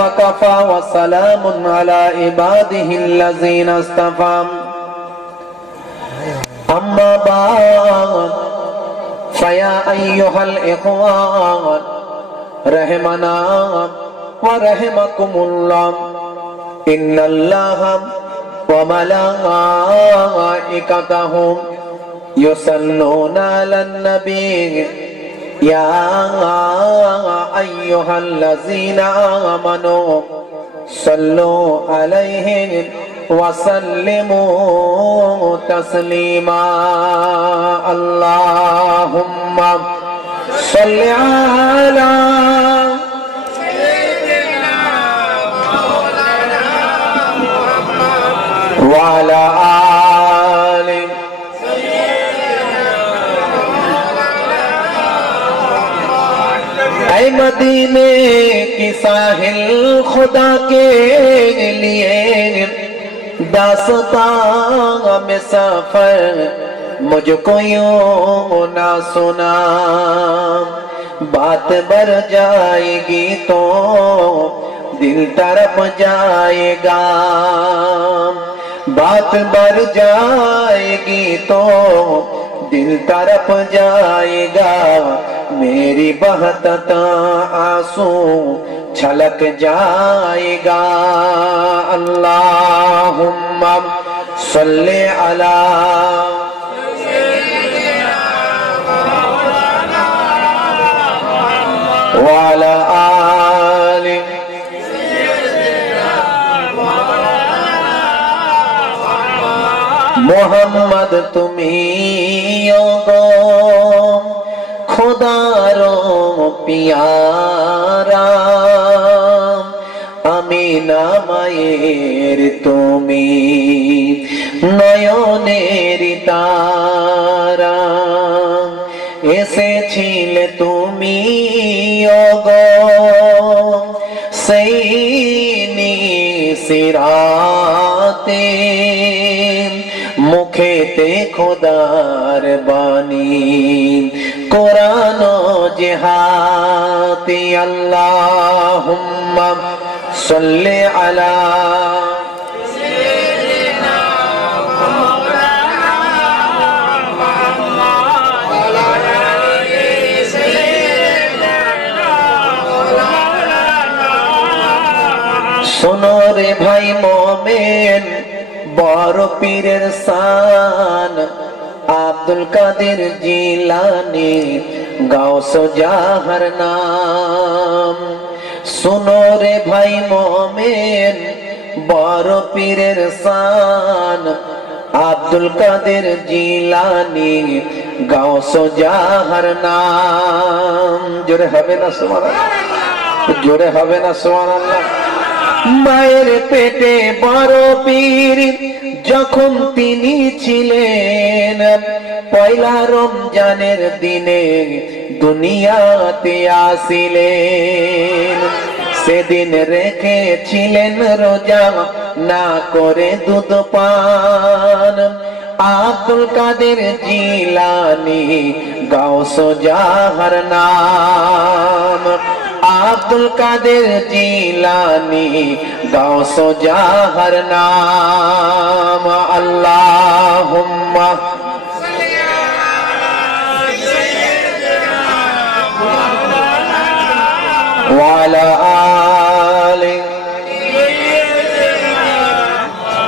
وكفى وسلام على عباده الذين اصطفى أما بعد فيا أيها الإخوان رحمنا ورحمكم الله إن الله وملائكته يصلون على النبي يا أيها الذين آمنوا صلوا عليه وسلموا تسليما اللهم صل على وعلى آل ऐ मदीने की साहिल खुदा के लिए दास्तां में सफर मुझको यूं ना सुना बात बढ़ जाएगी तो दिल तड़प जाएगा बात बढ़ जाएगी तो दिल तड़प जाएगा मेरी बहता आंसू छलक जाएगा अल्लाहुम्मा सल्ले अला वाला आले मोहम्मद तुम्ही गो खुदारो पियारा आमीना माয়ের তুমি নয়নের তারা এসেছিলে তুমি ওগো সেই নিসিরাতে মুখেতে খোদার বাণী কোরআন ও জিহাদে আল্লাহুম্মা সাল্লি আলা सुनो रे भाई मोमेन बड़ पीरेर शान আব্দুল কাদের জিলানী গাউসে জাহার নাম सुनो रे भाई मोमेन बड़ पीरेर शान আব্দুল কাদের জিলানী গাউসে জাহার নাম জোরে হবে না সুবহানাল্লাহ জোরে হবে না সুবহানাল্লাহ মায়ের পেটে বড় পীর যখন তিনি ছিলেন পয়লা রমজানের দিনে দুনিয়াতে আসিলেন সেদিন রেখেছিলেন রোজা না করে দুধ পান আব্দুল কাদের জিলানী গাউসে জাহার নাম আব্দুল কাদের জিলানী গাউসে জাহার নাম আল্লাহুম্মা সাল্লি আলা সাইয়্যিদিনা মাওলানা ওয়া আলা আলি সাইয়্যিদিনা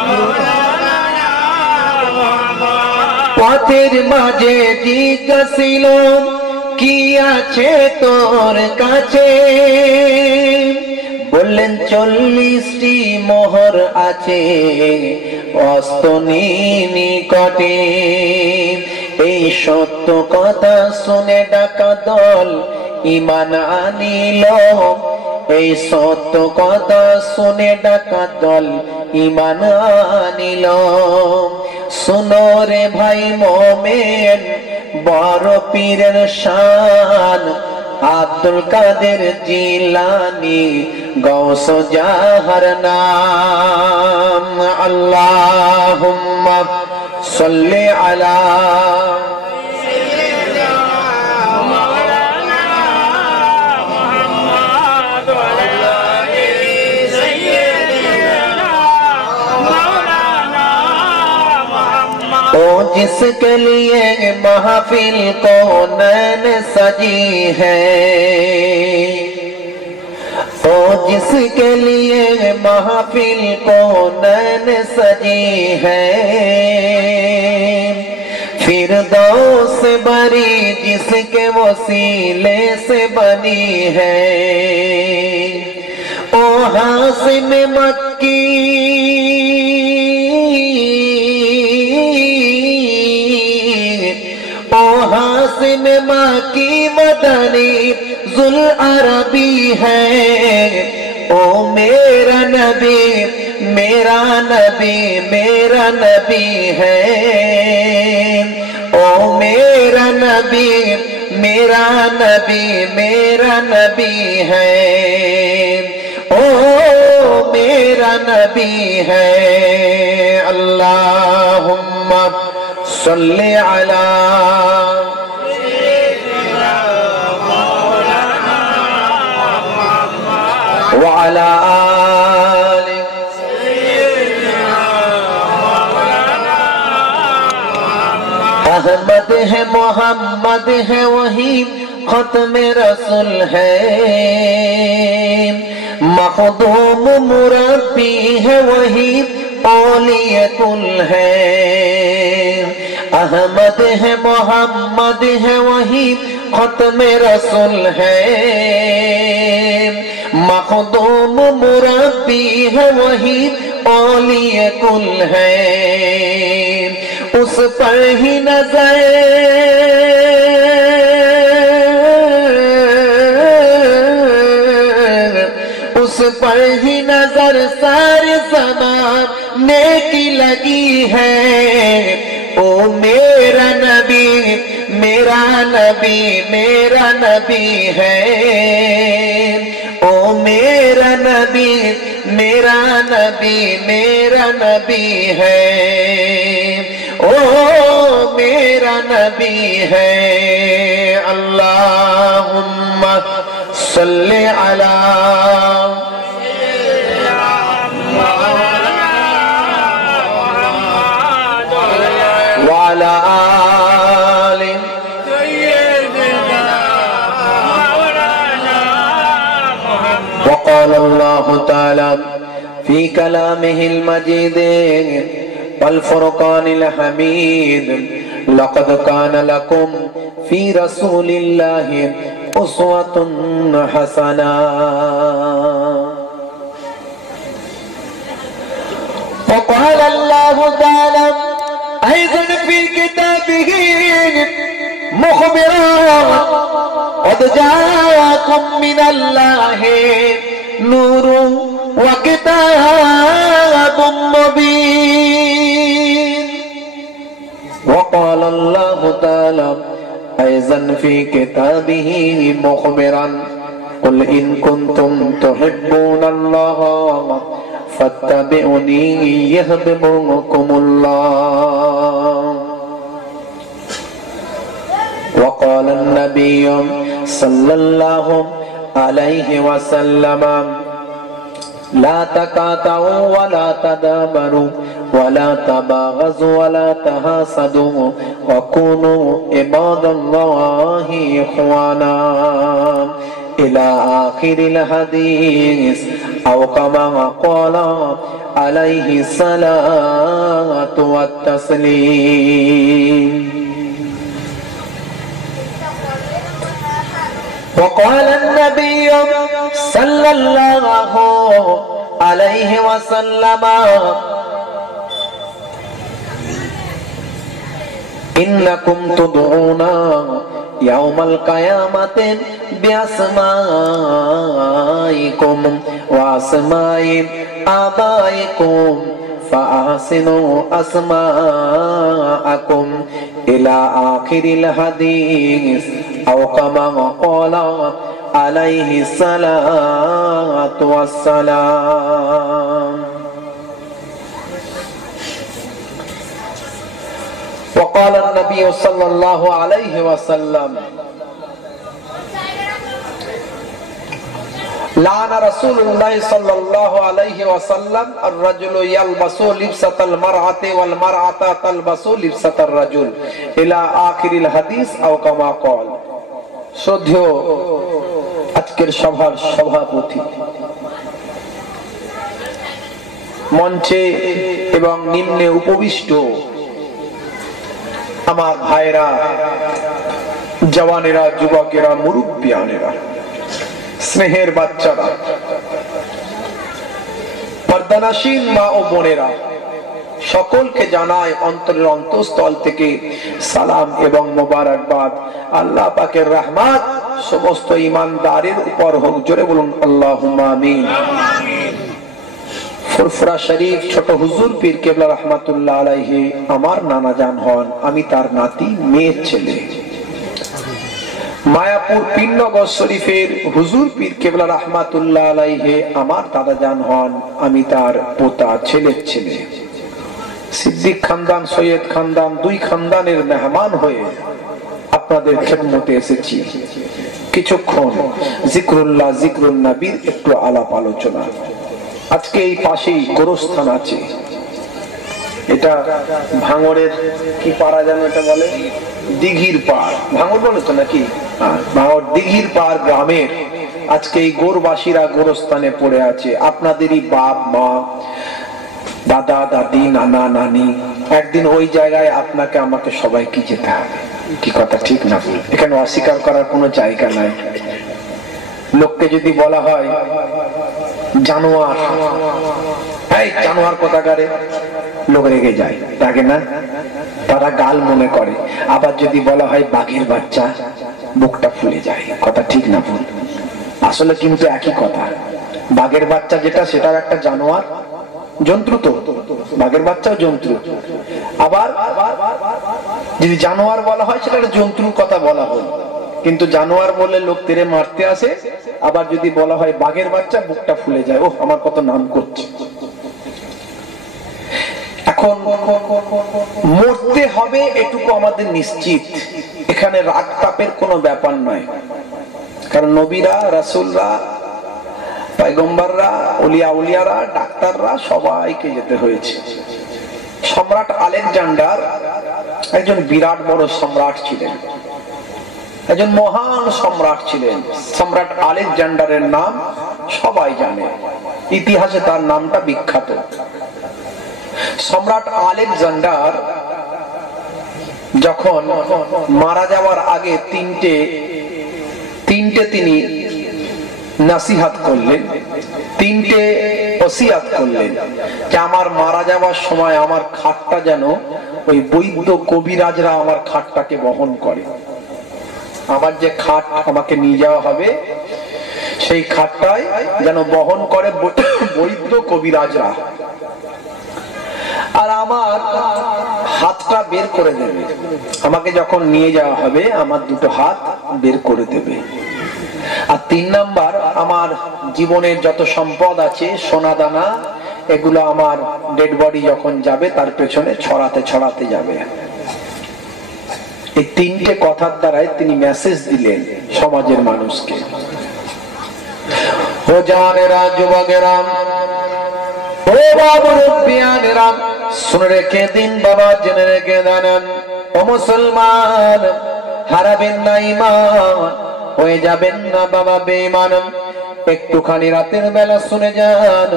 মাওলানা পথের মাঝে জিজ্ঞাসিল কি আছে তোর কাছে বললেন 40টি মোহর আছে অস্ত নিকটে এই সত্য কথা শুনে ডাকা দল ঈমান আনিল এই সত্য কথা শুনে ডাকা দল ঈমান আনিল শুনো রে ভাই মোমেন বড় পীরের শান আব্দুল কাদের জিলানী গাউসে জাহার নাম আল্লাহুম্মা সাল্লি আলা সাইয়্যিদিনা ओ जिसके लिए महफिल कौनैन सजी है, ओ जिसके लिए महफिल कौनैन सजी है, फिरदौस बरी जिसके वसीले से बनी है। ओ हासिम मक्की हासिम मक्की मदनी जुल अरबी है। ओ मेरा नबी मेरा नबी मेरा नबी है। ओ मेरा नबी मेरा नबी मेरा नबी है। ओ मेरा नबी है। अल्लाहुम्मा सल्ली अला वअला आलि अहमद है मोहम्मद है वही खत्म रसूल है। मखदूम मुरब्बी है वही औलियतुल है। अहमद है मोहम्मद है वही खत्म रसूल है। मखदूम मुरब्बी है वही औलियतुल है। उस पर ही नजर उस पर ही नजर सारे ज़माने की लगी है। ओ मेरा नबी मेरा नबी मेरा नबी है। ओ मेरा नबी मेरा नबी मेरा नबी है। ओ मेरा नबी है। अल्लाहुम्मा सल्ली अला वअला आलि वक़ाल अल्लाहु तआला फी कलामिहिल मजीद वल फुरक़ानिल हमीद लक़द कान लकुम फी रसूलिल्लाहि उस्वतुन हसना। वक़ाल अल्लाहु तआला أيضا في كتابه مخبرا قد جاءكم من الله نور وكتاب مبين. وقال الله تعالى أيضا في كتابه مخبرا قل إن كنتم تحبون الله فاتبعوني يحببكم الله. وقال النبي صلى الله عليه وسلم لا تقاطعوا ولا تدابروا ولا تباغضوا ولا تحاسدوا وكونوا عباد الله إخوانا إلى آخر الحديث أو كما قال عليه الصلاة والتسليم. وقال النبي صلى الله عليه وسلم إنكم تدعون يوم القيامة بأسمائكم وأسماء آبائكم فأحسنوا أسماءكم إلى آخر الحديث أو كما قال عليه الصلاة والسلام. وقال النبي صلى الله عليه وسلم লানা রাসূলুল্লাহ সাল্লাল্লাহু আলাইহি ওয়াসাল্লাম আর-রাজুলু ইয়ালবাসু লিবসাতাল মারআতি ওয়াল মারআতা তালবাসু লিবসাতার রাজুল ইলা আখিরিল হাদিস আও কামা ক্বাল। শ্রদ্ধেয় আজকের সভার সভাপতি, মঞ্চে এবং নিম্নে উপবিষ্ট আমার ভাইরা, জওয়ানেরা, যুবকেরা, মুরব্বিয়ানেরা, স্নেহের বাচ্চারা, পর্দানাসীন মা ও বোনেরা, সকলকে জানায় অন্তরের অন্তঃস্থল থেকে সালাম এবং মোবারকবাদ। আল্লাহ পাকের রহমত সমস্ত ঈমানদারের উপর হোক। জোরে বলুন আল্লাহুম্মা আমিন। ফুরফুরা শরীফ ছোট হুজুর পীর কেবলা রহমাতুল্লাহ আলাইহি আমার নানা জান হন, আমি তার নাতি, মেয়ের ছেলে। মায়াপুর পীরনগর শরীফের হুজুর পীর কেবলা রহমাতুল্লাহ আলাইহি আমার দাদা জান হন, আমি তার পোতা, ছেলের ছেলে। সিদ্দিক খানদান, সৈয়দ খানদান, দুই খানদানের মেহমান হয়ে আপনাদের খেদমতে এসেছি। কিছুক্ষণ জিক্রুল্লাহ, জিক্রুন নবীর একটু আলাপ আলোচনা। আজকে এই পাশেই গোরস্থান আছে, এটা ভাঙড়ের কি পাড়া যেন এটা বলে, দিঘির পাড়, ভাঙড় বলে তো নাকি? ভাঙড় দিঘির পাড় গ্রামের আজকে এই গোরবাসীরা গোরস্থানে পড়ে আছে। আপনাদেরই বাপ মা, দাদা দাদি, নানা নানি, একদিন ওই জায়গায় আপনাকে আমাকে সবাইকে যেতে হবে। কি কথা ঠিক না? এখানে অস্বীকার করার কোনো জায়গা নাই। লোককে যদি বলা হয় জানোয়ার, এই জানোয়ার কোথাকারে, লোক রেগে যায়, রাগে না? তারা গাল মনে করে। আবার যদি বলা হয় বাঘের বাচ্চা, বুকটা ফুলে যায়। কথা ঠিক না ভুল? আসলে কিন্তু একই কথা। বাঘের বাচ্চা যেটা, সেটাও একটা জানোয়ার, জন্তু। তো বাঘের বাচ্চাও জন্তু। আবার যদি জানোয়ার বলা হয়, সেটা জন্তুর কথা বলা হয়, কিন্তু জানোয়ার বলে লোক তেরে মারতে আসে। আবার যদি বলা হয় বাঘের বাচ্চা, বুকটা ফুলে যায়, ও আমার কত নাম করছে। এখন মরতে হবে এটুকু আমাদের নিশ্চিত। এখানে রাগ তাপের কোনো ব্যাপার নয়, কারণ নবীরা, রাসূলরা, পয়গম্বররা, ওলিয়া উলিয়ারা, ডাক্তাররা সবাইকে যেতে হয়েছে। সম্রাট আলেকজান্ডার একজন বিরাট বড় সম্রাট ছিলেন, একজন মহান সম্রাট ছিলেন। সম্রাট আলেকজান্ডারের নাম সবাই জানে, ইতিহাসে তার নামটা বিখ্যাত। সম্রাট আলেকজান্ডার যখন মারা যাওয়ার আগে তিনটে তিনি নাসিহাত করলেন, তিনটে ওসিয়াত করলেন যে আমার মারা যাওয়ার সময় আমার খাটটা যেন ওই বৈদ্য কবিরাজরা আমার খাটটাকে বহন করে। আমার যে খাট আমাকে নিয়ে যাওয়া হবে, সেই খাটটাই যেন বহন করে বৈদ্য কবিরাজরা। আর আমার হাতটা বের করে দেবে, আমাকে যখন নিয়ে যাওয়া হবে আমার দুটো হাত বের করে দেবে। আর 3 নাম্বার, আমার জীবনের যত সম্পদ আছে, সোনা দানা, এগুলো আমার ডেড বডি যখন যাবে তার পেছনে ছড়াতে ছড়াতে যাবে। এই 3টে কথার দ্বারাই তিনি মেসেজ দিলেন সমাজের মানুষকে। ও জানেরা, যুবকেরা, ও বাবুরবিয়ানেরা, শুনে রেখে দিন বাবা, জেনে রেখে জানেন, ও মুসলমান, হারাবেন না ঈমান, হয়ে যাবেন না বাবা বেঈমান। একটুখানি রাতের বেলা শুনে যান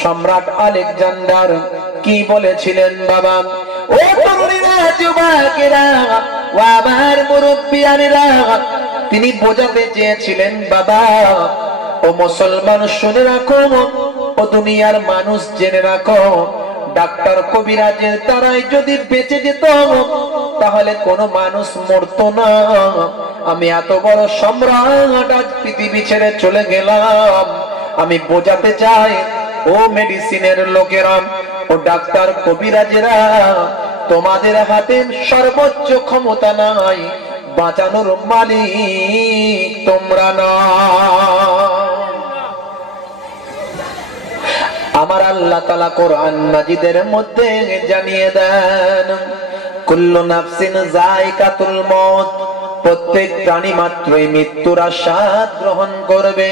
সম্রাট আলেকজান্ডার কি বলেছিলেন বাবা। ও তরুণীরা, যুবকেরা, ও আমার মুরব্বিয়ানেরা, তিনি বোঝাতে চেয়েছিলেন বাবা, ও মুসলমান শুনে রাখো, ও দুনিয়ার মানুষ জেনে রাখো, ডাক্তার কবিরাজের তারাই যদি বেঁচে যেত তাহলে কোনো মানুষ মরতো না। আমি এত বড় সম্রাট আজ পৃথিবী ছেড়ে চলে গেলাম। আমি বোঝাতে চাই ও মেডিসিনের লোকেরা, ও ডাক্তার কবিরাজেরা, তোমাদের হাতে সর্বোচ্চ ক্ষমতা নাই, বাঁচানোর মালিক তোমরা না। আমার আল্লাহ তাআলা কোরআন মাজিদের মধ্যে জানিয়ে দেন, কুল্লু নাফসিন যায়কাতুল মউত, প্রত্যেক প্রাণী মাত্রই মৃত্যুর আস্বাদ গ্রহণ করবে।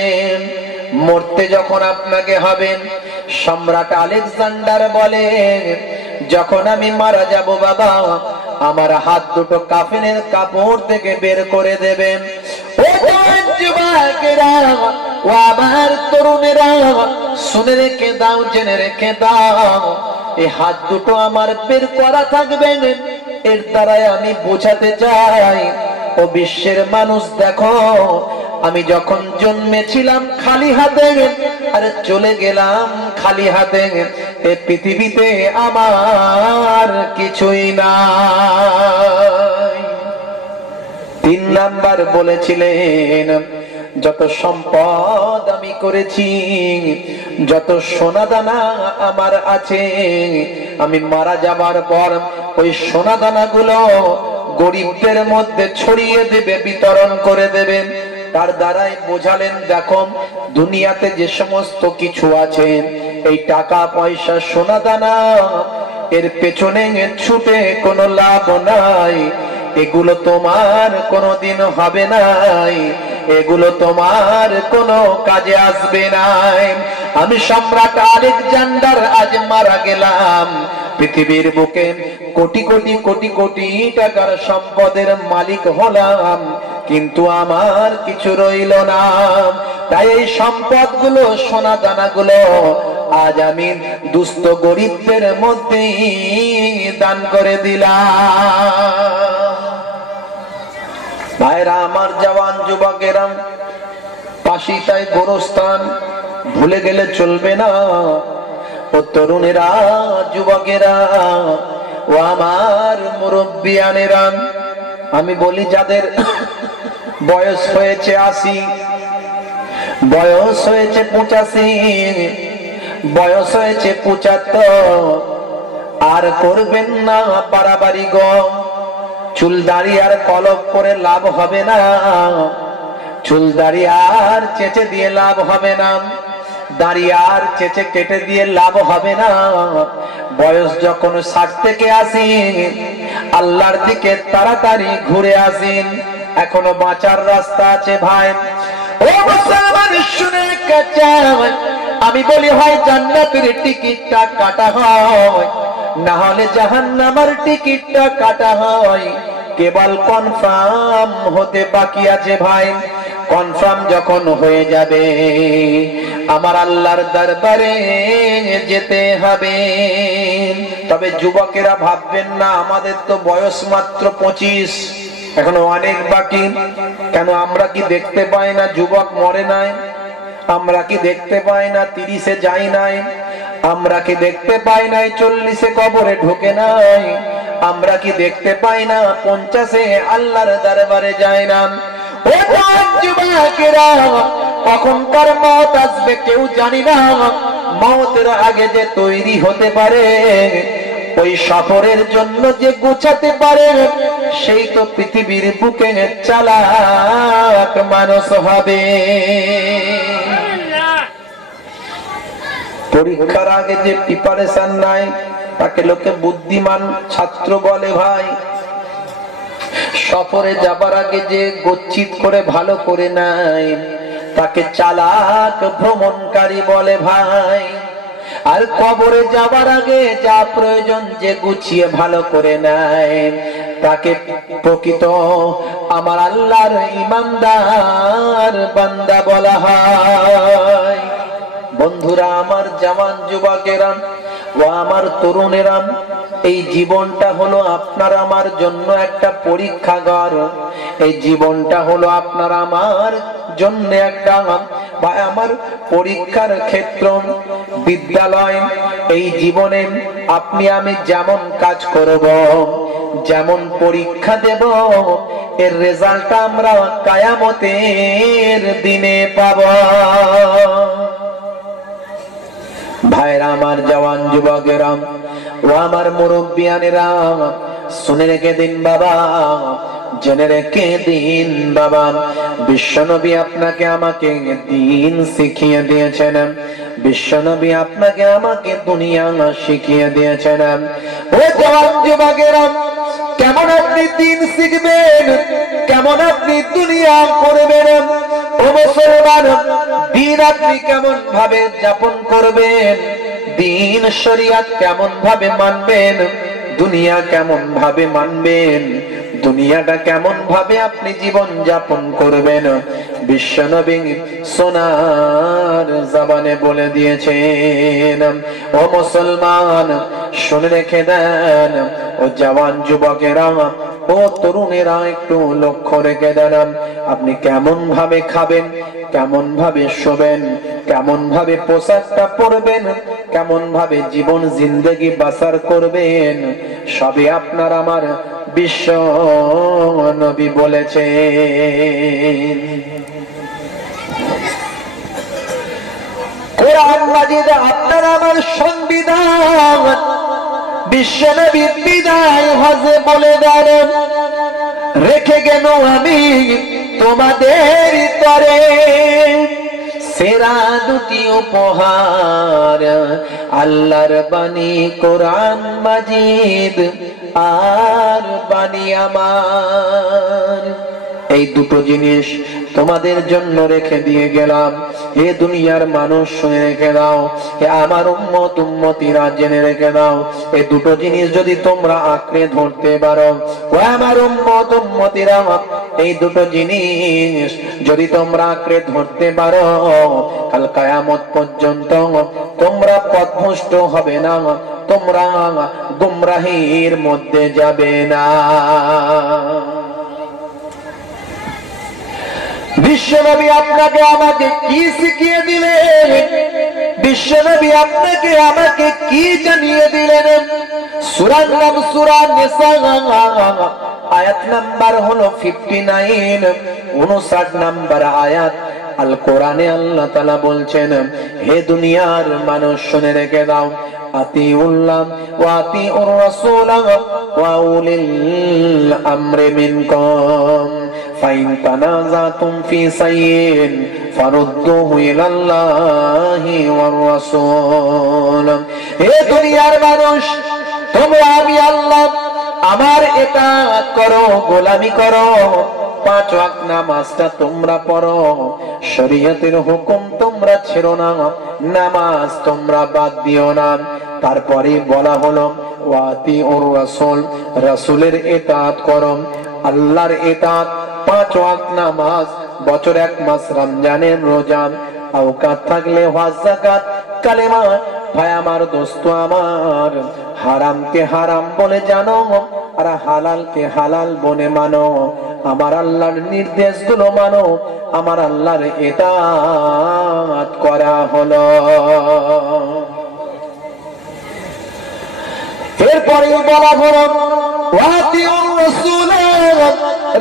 মরতে যখন আপনাকে হবেন, সম্রাট আলেকজান্ডার বলে যখন আমি মারা যাব বাবা, আমার হাত দুটো কাফনের কাপড় থেকে বের করে দেবেন। ও যুবকেরা, ও আমার তরুণেরা, শুনে রেখে দাও, জেনে রেখে দাও, এই হাত দুটো আমার বের করা থাকবে। এর দ্বারাই আমি বোঝাতে চাই, ও বিশ্বের মানুষ দেখো, আমি যখন জন্মেছিলাম খালি হাতে আর চলে গেলাম খালি হাতে, এ পৃথিবীতে আমার কিছুই নাই। 3 নাম্বার বলেছিলেন, যত সম্পদ আমি করেছি, যত সোনা দানা আমার আছে, আমি মারা যাবার পর ওই সোনা দানা গুলো গরিবদের মধ্যে ছড়িয়ে দেবে, বিতরণ করে দেবেন। তার দ্বারাই বোঝালেন, দেখো দুনিয়াতে যে সমস্ত কিছু আছে, এই টাকা পয়সা সোনা দানা, এর পেছনে ছুটে কোনো লাভ নাই, এগুলো তোমার কোনোদিন হবে নাই, এগুলো তোমার কোনো কাজে আসবে নাই। আমি সম্রাট আলেকজান্ডার আজ মারা গেলাম, পৃথিবীর বুকে কোটি কোটি কোটি কোটি টাকার সম্পদের মালিক হলাম, কিন্তু আমার কিছু রইল না। তাই এই সম্পদগুলো, সোনা দানাগুলো আজ আমি দুস্থ গরিবদের মধ্যে দান করে দিলাম। ভাইরা আমার, জওয়ান যুবকেরা, পাশি তাই গোরস্থান ভুলে গেলে চলবে না। ও তরুণেরা, যুবকেরা, ও আমার মুরব্বিয়ানেরা, আমি বলি যাদের বয়স হয়েছে 80, বয়স হয়েছে 85, বয়স হয়েছে 75, আর করবেন না বাড়াবাড়ি গো। চুল দাড়ি আর কলপ করে লাভ হবে না, চুল দাড়ি আর চেঁচে দিয়ে লাভ হবে না, দাড়ি আর চেঁচে কেটে দিয়ে লাভ হবে না। বয়স যখন 60 থেকে 80, আল্লাহর দিকে তাড়াতাড়ি ঘুরে আসেন, এখনো বাঁচার রাস্তা আছে ভাই। ও মুসলমান, শুনে কাঁচায় আমি বলি, হয় জান্নাতের টিকিটটা কাটা হয়, না হলে জাহান্নামের টিকিটটা কাটা হয়। কেবল কনফার্ম হতে বাকি আছে ভাই। কনফার্ম যখন হয়ে যাবে, আমার আল্লাহর দরবারে যেতে হবে। তবে যুবকেরা ভাববেন না, আমাদের তো বয়স মাত্র 25, এখনো অনেক বাকি। কেন আমরা কি দেখতে পাই না যুবক মরে নাই? আমরা কি দেখতে পাই না 30-এ যাই নাই? আমরা কি দেখতে পাই নাই 40-এ কবরে ঢোকে নাই? আমরা কি দেখতে পাই না 50-এ আল্লাহর দরবারে যায় না? ও যুবকেরা, কখন কার মওত আসবে কেউ জানি না। মওতের আগে যে তৈরি হতে পারে, ওই সফরের জন্য যে গোছাতে পারে, সেই তো পৃথিবীর বুকে চালাক মানুষ হবে। পরীক্ষার আগে যে প্রিপারেশন নাই, তাকে লোকে বুদ্ধিমান ছাত্র বলে ভাই। সফরে যাবার আগে যে গচ্ছিত করে ভালো করে নাই, তাকে চালাক ভ্রমণকারী বলে ভাই। আর কবরে যাবার আগে যা প্রয়োজন যে গুছিয়ে ভালো করে নাই, তাকে প্রকৃত আমার আল্লাহর ঈমানদার বান্দা বলা হয়। বন্ধুরা আমার, জওয়ান যুবকেরা, ও আমার তরুণেরা, এই জীবনটা হলো আপনার আমার জন্য একটা পরীক্ষাগার। এই জীবনটা হলো আপনার আমার জন্য একটা আমার পরীক্ষার ক্ষেত্র, বিদ্যালয়। এই জীবনে আপনি আমি যেমন কাজ করব, যেমন পরীক্ষা দেব, এর রেজাল্ট আমরা কিয়ামতের দিনে পাব। ভাইরা আমার, জওয়ান যুবকেরা, ও আমার মুরব্বিয়ানেরা, শুনে রেখে দিন বাবা, জেনে রেখে দিন বাবা, বিশ্বনবী আপনাকে আমাকে দিন শিখিয়ে দিয়েছেন, বিশ্বনবী আপনাকে আমাকে দুনিয়া শিখিয়ে দিয়েছেন। ও জওয়ান যুবকেরা, কেমন আপনি দিন শিখবেন, কেমন আপনি দুনিয়া করবেন, ও মুসলমান, দিন আপনি কেমন ভাবে যাপন করবেন, দিন শরিয়ত কেমন ভাবে মানবেন, দুনিয়া কেমন ভাবে মানবেন, দুনিয়াটা কেমন ভাবে আপনি জীবন যাপন করবেন, বিশ্বনবী সোনার জবানে বলে দিয়েছেন। ও মুসলমান, শুনে রেখে দেন। ও জওয়ান যুবকেরা, ও তরুণেরা, একটু লক্ষ্য রেখে দেন। আপনি কেমন ভাবে খাবেন, কেমন ভাবে শোবেন, কেমন ভাবে পোশাকটা পরবেন, কেমন ভাবে জীবন জিন্দেগি বাসার করবেন, সবই আপনার আমার বিশ্ব নবী বলেছেন। কোরআন মাজিদ আপনার আমার সংবিধান, বিশ্ব নবী বিদায় হজে বলে দেন, রেখে গেল আমি তোমাদের তরে সেরা দুটি উপহার, আল্লাহর বাণী কোরআন মাজিদ আর বাণী আমার। এই দুটো জিনিস তোমাদের জন্য রেখে দিয়ে গেলাম। হে দুনিয়ার মানুষ, শুনে রেখে দাও। হে আমার উম্মত উম্মতিরা, জেনে রেখে দাও। এই দুটো জিনিস যদি তোমরা আঁকড়ে ধরতে পারো, ও আমার উম্মত উম্মতিরা, এই দুটো জিনিস যদি তোমরা আঁকড়ে ধরতে পারো, কাল কিয়ামত পর্যন্ত তোমরা পথভ্রষ্ট হবে না, তোমরা গুমরাহির মধ্যে যাবে না। বিশ্বনবী আপনাকে আমাকে কি শিখিয়ে দিলেন, বিশ্বনবী আপনাকে আমাকে কি জানিয়ে দিলেন? সূরার নাম সূরা নিসা, আয়াত নাম্বার হলো 59, 59 নাম্বার আয়াত। আল কোরআনে আল্লাহ তাআলা বলছেন, হে দুনিয়ার মানুষ, শুনে রেখে দাও। আতিউল্লাহ ওয়া আতিউর রাসূল ওয়া উলিল আমরি মিনকুম ফাইন তানাযাতুম ফি শাইইন ফারুদ্দুহু ইলাল্লাহি ওয়ার রাসূল। হে দুনিয়ার মানুষ, তোমরা আমি আল্লাহ আমার ইতাআত করো, গোলামি করো, 5 ওয়াক্ত নামাজটা তোমরা পড়ো, শরীয়তের হুকুম তোমরা ছেড়ো না, নামাজ তোমরা বাদ দিও না। তারপরে বলা হলো ওয়াতিউর রাসূল, রাসূলের ইতাআত করো, আল্লাহর ইতাআত, 5 ওয়াক্ত নামাজ, বছর 1 মাস রমজানের রোজা, আওকাত থাকলে হজ যাকাত, কালেমা। ভাই আমার, দোস্ত আমার, হারামকে হারাম বলে জানো আর হালালকে হালাল বলে মানো। আমার আল্লাহর নির্দেশগুলো মানো, আমার আল্লাহর ইতাআত করা হলো। এরপরে বলা হলো ওয়াতিউর রাসূল,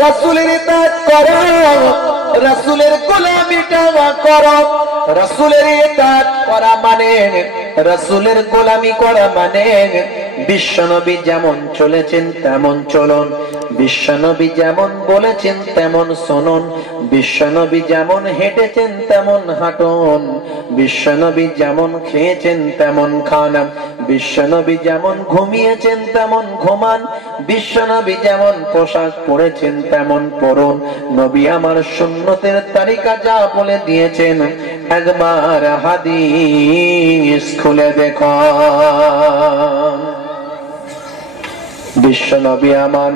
রাসূলের ইতাআত করো, রাসূলের গোলামিটা করো। রাসূলের ইতাআত করা মানে, রাসূলের গোলামি করা মানে বিশ্বনবী যেমন চলেছেন তেমন চলুন, বিশ্বনবী যেমন বলেছেন তেমন শুনুন, বিশ্বনবী যেমন হেঁটেছেন তেমন হাঁটুন, বিশ্বনবী যেমন খেয়েছেন তেমন খান, বিশ্বনবী যেমন ঘুমিয়েছেন তেমন ঘুমান, বিশ্বনবী যেমন পোশাক পরেছেন তেমন পরুন। নবী আমার সুন্নতের তালিকা যা বলে দিয়েছেন, একবার হাদিস খুলে দেখো। বিশ্বনবী আমার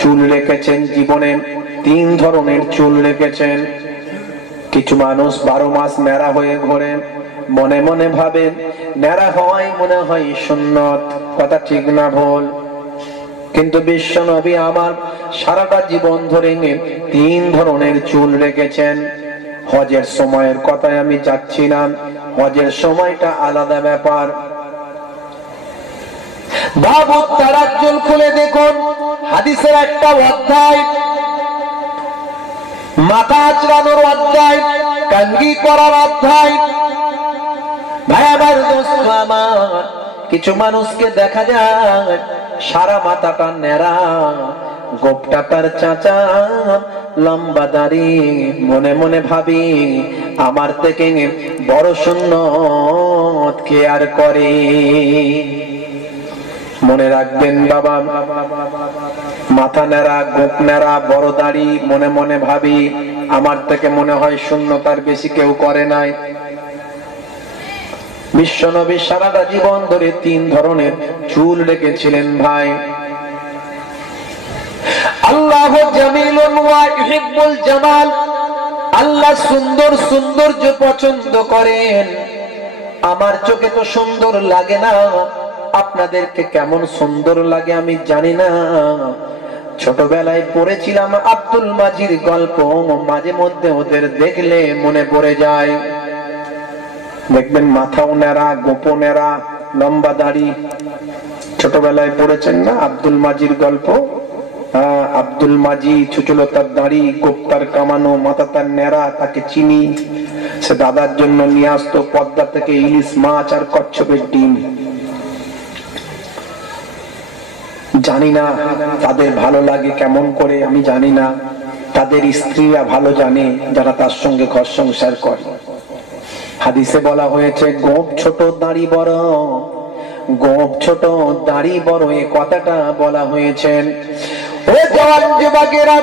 চুল রেখেছেন, জীবনে 3 ধরনের চুল রেখেছেন। কিছু মানুষ 12 মাস ন্যাড়া হয়ে ঘোরেন, মনে মনে ভাবেন ন্যাড়া হওয়াই মনে হয় সুন্নত। কথা ঠিক না ভুল? কিন্তু বিশ্বনবী আমার সারাটা জীবন ধরে 3 ধরনের চুল রেখেছেন। হজের সময়ের কথায় আমি যাচ্ছি না, হজের সময়টা আলাদা ব্যাপার। বাবু তারাজ্জুল খুলে দেখুন, হাদিসের একটা অধ্যায়, মাথা আঁচড়ানোর অধ্যায়, কাঙ্গি করার অধ্যায়। ভাই আমার, দোস্ত আমার, কিছু মানুষকে দেখা যায় সারা মাথাটা ন্যাড়া, গোপটা তার চাচা, লম্বা দাড়ি। মনে মনে ভাবি আমার থেকে বড় সুন্নত কে আর করে। মনে রাখবেন বাবা, মাথা নেড়া, গোপ নেড়া, বড় দাড়ি, মনে মনে ভাবি আমার থেকে মনে হয় শূন্যতার বেশি কেউ করে নাই। বিশ্বনবী সারাটা জীবন ধরে 3 ধরনের চুল রেখেছিলেন ভাই। আল্লাহু জামিলুন ওয়া ইউহিব্বুল জামাল, আল্লাহ সুন্দর সৌন্দর্য পছন্দ করেন। আমার চোখে তো সুন্দর লাগে না, আপনাদেরকে কেমন সুন্দর লাগে আমি জানি না। ছোটবেলায় পড়েছিলাম আব্দুল মাজির গল্প, মাঝে মধ্যে ওদের দেখলে মনে পড়ে যায়। দেখবেন মাথাও নেড়া, গোপনেরা, লম্বা দাড়ি। ছোটবেলায় পড়েছেন না আব্দুল মাজির গল্প? আব্দুল মাজি, ছুচলতার দাড়ি, গোপ্তার কামানো, মাথা তার নেড়া, তাকে চিনি। সে দাদার জন্য নিয়ে আসতো পদ্মা থেকে ইলিশ মাছ আর কচ্ছপের ডিম। জানি না তাদের ভালো লাগে কেমন করে, আমি জানি না। তাদের স্ত্রীরা ভালো জানে যারা তার সঙ্গে ঘর সংসার করে। হাদিসে বলা হয়েছে গোপ ছোট দাড়ি বড়, গোপ ছোট দাড়ি বড়, এই কথাটা বলা হয়েছে। ও জওয়ান যুবকেরা,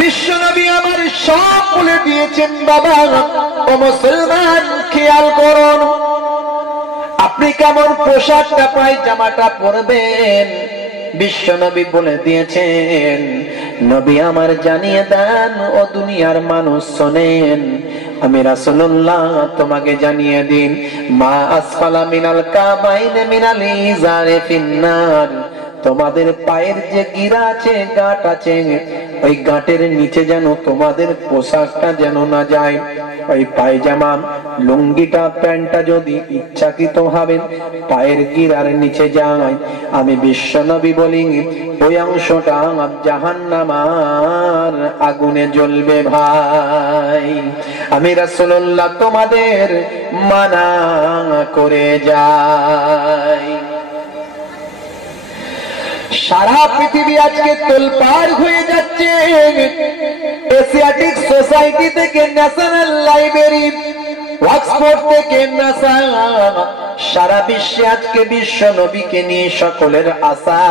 বিশ্বনবী আমার সব বলে দিয়েছেন। বাবা ও মুসলমান, খেয়াল করুন আপনি কেমন পোশাকটা পায়জামাটা পরবেন। বিশ্বনবী বলে দিয়েছেন, নবী আমার জানিয়ে দেন ও দুনিয়ার মানুষ শোনেন, আমি রাসূলুল্লাহ তোমাকে জানিয়ে দিন, মা আসফালা মিনাল কাবাইন মিনাল ইজারে ফিন্নার, তোমাদের পায়ের যে গিরা আছে, গাঁট আছে, ওই গাঁটের নিচে যেন তোমাদের পোশাকটা যেন না যায়। ওই পায়জামা, লুঙ্গিটা, প্যান্টটা যদি ইচ্ছাকৃত ভাবে পায়ের গিরার নিচে যায়, আমি বিশ্বনবী বলি ওই অংশটা জাহান্নামের আগুনে জ্বলবে ভাই। আমি রাসূলুল্লাহ তোমাদের মানা করে যাই। সারা পৃথিবী আজকে তোলপাড় হয়ে যাচ্ছে। এশিয়াটিক সোসাইটি থেকে ন্যাশনাল লাইব্রেরি, অক্সফোর্ড থেকে নাসা, সারা বিশ্বে আজকে বিশ্ব নবীকে নিয়ে সকলের আশা।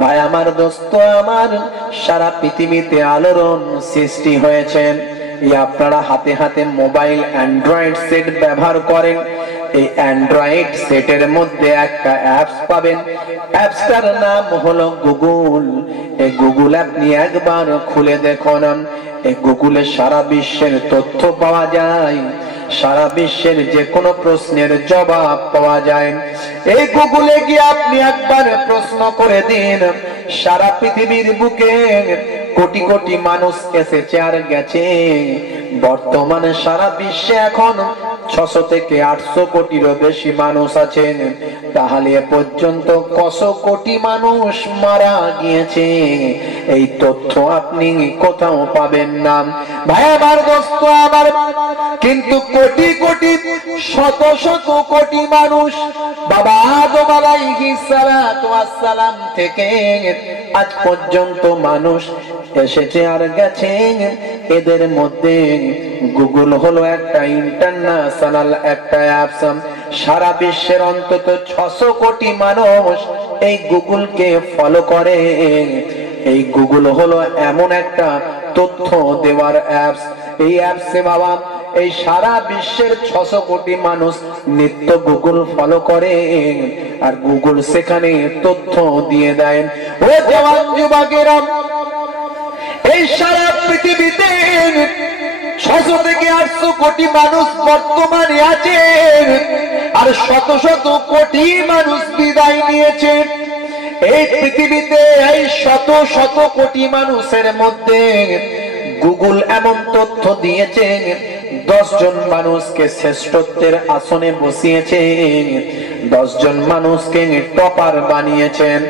ভাই আমার, দোস্ত আমার, সারা পৃথিবীতে আলোড়ন সৃষ্টি হয়েছেন। এই আপনারা হাতে হাতে মোবাইল অ্যান্ড্রয়েড সেট ব্যবহার করেন। এই অ্যান্ড্রয়েড সেটের মধ্যে একটা অ্যাপস পাবেন, অ্যাপসটার নাম হলো গুগল। এই গুগল আপনি একবার খুলে দেখুন, এই গুগলে সারা বিশ্বের তথ্য পাওয়া যায়, সারা বিশ্বের যে কোনো প্রশ্নের জবাব পাওয়া যায়। এই গুগলে গিয়ে আপনি একবার প্রশ্ন করে দিন, সারা পৃথিবীর বুকে কোটি কোটি মানুষ এসেছে আর গেছে। বর্তমানে সারা বিশ্বে এখন 600 থেকে 800 কোটিরও বেশি মানুষ আছেন। তাহলে এ পর্যন্ত কত কোটি মানুষ মারা গিয়েছে, এই তথ্য আপনি কোথাও পাবেন না। ভাই আমার, দোস্ত আমার, কিন্তু কোটি কোটি, শত শত কোটি মানুষ বাবা আদম আলাইহিস সালাতু ওয়াস সালাম থেকে আজ পর্যন্ত মানুষ এসেছে আর গেছে। এদের মধ্যে গুগল হলো একটা ইন্টারন্যাশনাল একটা অ্যাপস। সারা বিশ্বের অন্তত 600 কোটি মানুষ এই গুগলকে ফলো করে। এই গুগল হলো এমন একটা তথ্য দেওয়ার অ্যাপস। এই অ্যাপসে বাবা এই সারা বিশ্বের 600 কোটি মানুষ নিত্য গুগল ফলো করে, আর গুগল সেখানে তথ্য দিয়ে দেয়। ও জওয়ান যুবকেরা, এই সারা পৃথিবীতে 600 থেকে 800 কোটি মানুষ বর্তমানে আছে, আর শত শত কোটি মানুষ বিদায় নিয়েছে। এই পৃথিবীতে এই শত শত কোটি মানুষের মধ্যে গুগল এমন তথ্য দিয়েছে, 10 জন মানুষকে শ্রেষ্ঠত্বের আসনে বসিয়েছে, 10 জন মানুষকে টপার বানিয়েছেন।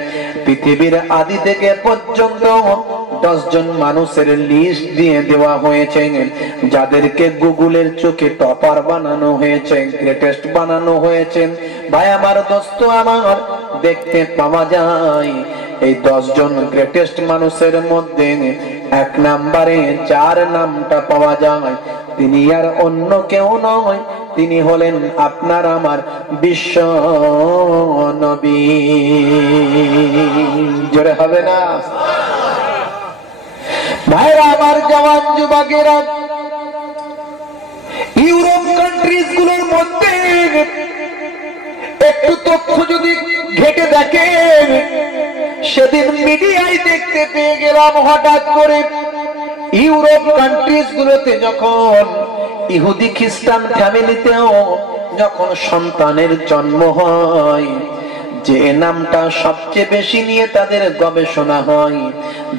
পৃথিবীর আদি থেকে পর্যন্ত 10 জন মানুষের লিস্ট দিয়ে দেওয়া হয়েছে, যাদেরকে গুগলের চোখে টপার বানানো হয়েছে, গ্রেটেস্ট বানানো হয়েছে। ভাই আমার, দোস্ত আমার, দেখতে পাওয়া যায় এই 10 জন গ্রেটেস্ট মানুষের মধ্যে 1 নম্বরে যার নামটা পাওয়া যায়, তিনি আর অন্য কেউ নয়, তিনি হলেন আপনার আমার বিশ্ব নবী। জোরে হবে না? ভাইরা আমার, জওয়ান যুবকেরা, ইউরোপ কান্ট্রিজ গুলোর মধ্যে একটু তথ্য যদি ঘেটে দেখেন, সেদিন মিডিয়ায় দেখতে পেয়ে গেলাম হঠাৎ করে ইউরোপ কান্ট্রিজ গুলোতে যখন ইহুদি খ্রিস্টান ফ্যামিলিতেও যখন সন্তানের জন্ম হয়, যে নামটা সবচেয়ে বেশি নিয়ে তাদের গবেষণা হয়,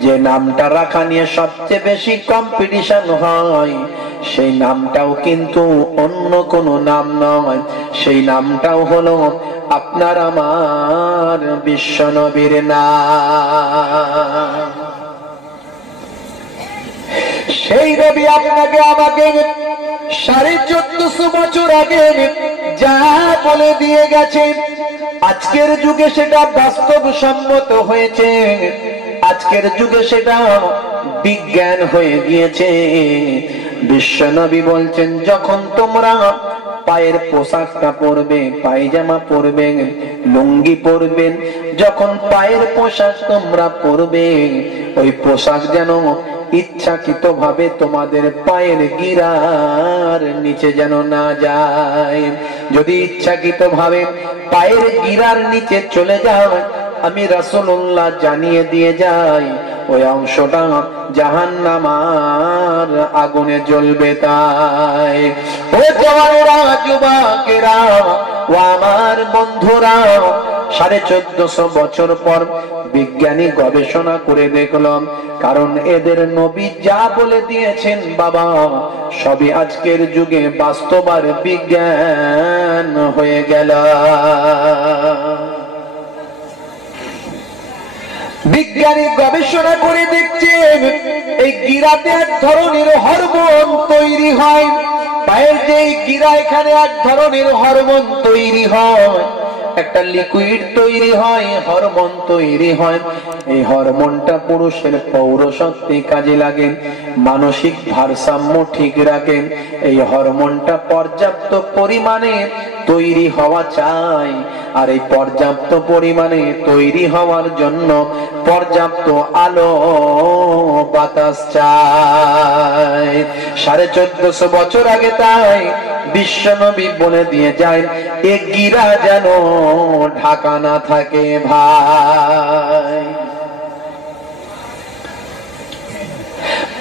যে নামটা রাখা নিয়ে সবচেয়ে বেশি কম্পিটিশন হয়, সেই নামটাও কিন্তু অন্য কোনো নাম নয়, সেই নামটাও হলো আপনার আমার বিশ্বনবীর নাম। সেই নবী আপনাকে আমাকে 1450 বছর আগে যা বলে দিয়ে গেছে, আজকের যুগে সেটা বাস্তবসম্মত হয়েছে, আজকের যুগে সেটা বিজ্ঞান হয়ে গিয়েছে। বিশ্বনবী বলছেন, যখন তোমরা পায়ের পোশাকটা পরবে, পায়জামা পরবে, লুঙ্গি পরবে, যখন পায়ের পোশাক তোমরা পরবে, ওই পোশাক যেন ইচ্ছাকৃত ভাবে তোমাদের পায়ের গিরার নিচে যেন না যায়। যদি ইচ্ছাকৃত ভাবে পায়ের গিরার নিচে চলে যায়, আমি রাসূলুল্লাহ জানিয়ে দিয়ে যাই, ওই অংশটা জাহান্নামের আগুনে জ্বলবে। তাই ও জওয়ানেরা, যুবকেরা, ও আমার বন্ধুরা, 1450 বছর পর বিজ্ঞানী গবেষণা করে দেখলাম, কারণ এদের নবী যা বলে দিয়েছেন বাবা, সবই আজকের যুগে বাস্তবার বিজ্ঞান হয়ে গেল। বিজ্ঞানী গবেষণা করে দেখছেন, এই গিরাতে এক ধরনের হরমোন তৈরি হয়, পায়ের যে গিরা, এখানে এক ধরনের হরমোন তৈরি হয়, একটা লিকুইড তৈরি হয়, হরমোন তৈরি হয়। এই হরমোনটা পুরুষের পৌরশক্তি কাজে লাগে, মানসিক ভারসাম্য ঠিক রাখে। এই হরমোনটা পর্যাপ্ত পরিমাণে তৈরি হওয়া চাই, আর এই পর্যাপ্ত পরিমাণে তৈরি হওয়ার জন্য পর্যাপ্ত আলো বাতাস চাই। 1450 বছর আগে তাই বিশ্বনবী বলে দিয়ে যায়, এ গিরা যেন ঢাকা না থাকে ভাই।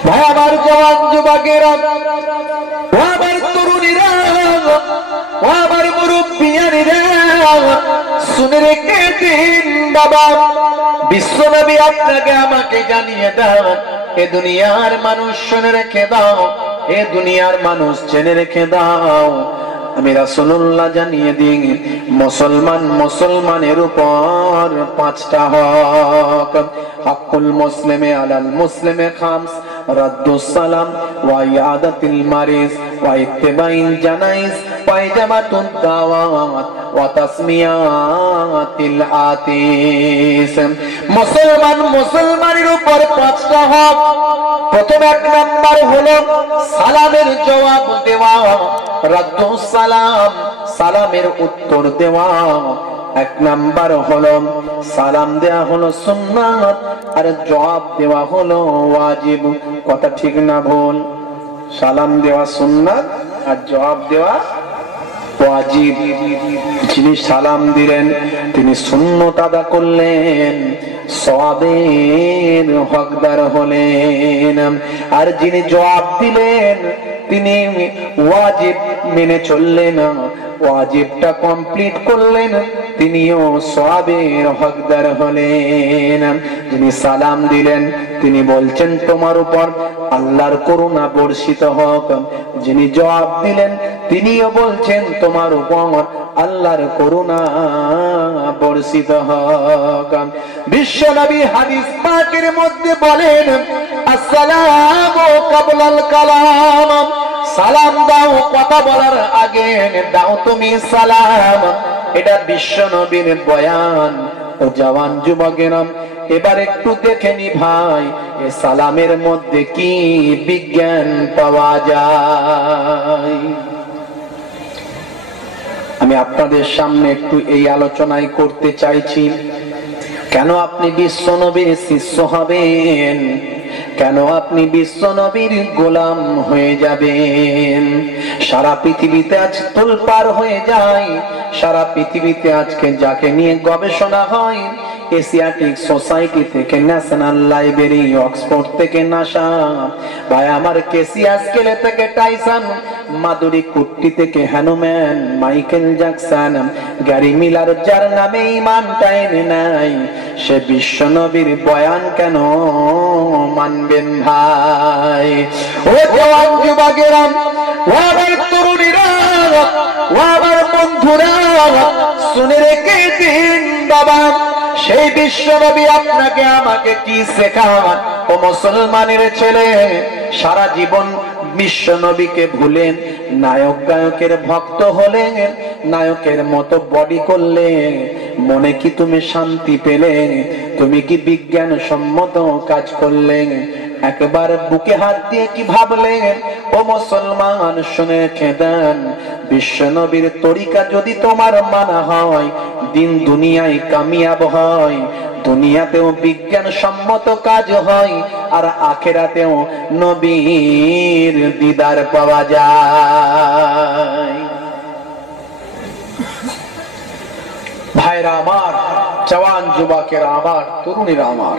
ভাই আমার, জওয়ান যুবকেরা, ও আমার তরুণীরা, ও আমার মুরব্বিয়ানিরা, শুনে রেখে দিন বাবা, বিশ্বনবী আপনাকে আমাকে জানিয়ে দাও, এ দুনিয়ার মানুষ শুনে রেখে দাও, এ দুনিয়ার মানুষ জেনে রেখে দাও, আমি রাসূলুল্লাহ জানিয়ে দিই, মুসলমানের উপর 5টা হক। হকুল মুসলিমে আলাল মুসলিমে খামস, রাদ্দুস সালাম, ওয়া ইয়াদাতিল মারিজ, ওয়া ইত্তিবাইল জানাইজ, পায়জামাতুদ দাওয়াত, ওয়া তাসমিয়াতিল আতিস। মুসলমানের উপর 5টা হক। প্রথম 1 নাম্বার হলো সালামের জবাব দেওয়া, রাদ্দুস সালাম, সালামের উত্তর দেওয়া। 1 নাম্বার হলো সালাম দেওয়া হলো সুন্নাত, আর জবাব দেওয়া হলো ওয়াজিব। কথা ঠিক না ভুল? সালাম দেওয়া সুন্নাত আর জবাব দেওয়া ওয়াজিব। যিনি সালাম দিলেন তিনি সুন্নত আদা করলেন, সওয়াবের হকদার হলেন, আর যিনি জবাব দিলেন তিনি ওয়াজিব মেনে চললেন, ওয়াজিবটা কমপ্লিট করলেন, তিনিও সওয়াবের হকদার হলেন। যিনি সালাম দিলেন তিনি বলছেন তোমার উপর আল্লাহর করুণা বর্ষিত হোক, যিনি জবাব দিলেন তিনিও বলছেন তোমার উপর আল্লাহর করুণা বর্ষিত হোক। বিশ্বনবী হাদিস পাকের মধ্যে বলেন, আসসালামু কাবলাল কালাম, সালাম দাও কথা বলার আগে দাও তুমি সালাম। এটা বিশ্বনবীর বয়ান। ও জওয়ান যুবকেরা, এবার একটু দেখে নি ভাই, এ সালামের মধ্যে কি বিজ্ঞান পাওয়া যায়। আমি আপনাদের সামনে একটু এই আলোচনাই করতে চাইছি, কেন আপনি বিশ্বনবীর শিষ্য হবেন, কেন আপনি বিশ্ব নবীর গোলাম হয়ে যাবেন? সারা পৃথিবীতে আজ তোলপাড় হয়ে যায়, সারা পৃথিবীতে আজকে যাকে নিয়ে গবেষণা হয়, এশিয়াটিক সোসাইটি থেকে ন্যাশনাল লাইব্রেরি, অক্সফোর্ড থেকে নাসা, ভাই আমার কেসিয়াস কেলে থেকে টাইসন, মাধুরী কুট্টি থেকে Hanuman, Michael Jackson, Gary Miller, যার নামে ইমান টাইনে নাই, সে বিশ্ব নবীর বয়ান কেন মানবেন ভাই? ও জওয়ান যুবকেরা, ও আমার তরুণীরা, ও আমার বন্ধুরা, শুনে রেখে দিন বাবা, সেই বিশ্ব নবী আপনাকে আমাকে কি শেখান? ও মুসলমানের ছেলে, সারা জীবন বিশ্ব নবীকে ভুলেন, নায়ক গায়কের ভক্ত হলেন, নায়কের মতো বডি করলেন, মনে কি তুমি শান্তি পেলে? তুমি কি বিজ্ঞান সম্মত কাজ করলেন? একবার বুকে হাত দিয়ে কি ভাবলেন? ও মুসলমান শুনে খেদেন, বিশ্ব নবীর তরিকা যদি তোমার মানা হয়, দিন দুনিয়ায় কামিয়াব হয়, দুনিয়াতেও বিজ্ঞান সম্মত কাজ হয়, আর আখেরাতেও নবীর দিদার পাওয়া যায়। ভাইরা আমার, জওয়ান যুবকেরা আমার, তরুণীরা আমার,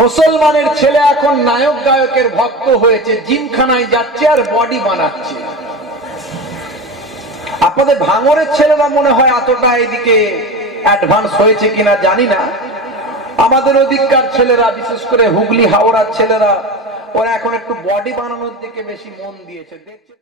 মুসলমানের ছেলে এখন নায়ক গায়কের ভক্ত হয়েছে, জিমখানায় যাচ্ছে আর বডি বানাচ্ছে। আপনাদের ভাঙরের ছেলেরা মনে হয় এতটা এদিকে অ্যাডভান্স হয়েছে কিনা জানি না, আমাদের ওদিককার ছেলেরা, বিশেষ করে হুগলি হাওড়ার ছেলেরা, ওরা এখন একটু বডি বানানোর দিকে বেশি মন দিয়েছে, দেখছে।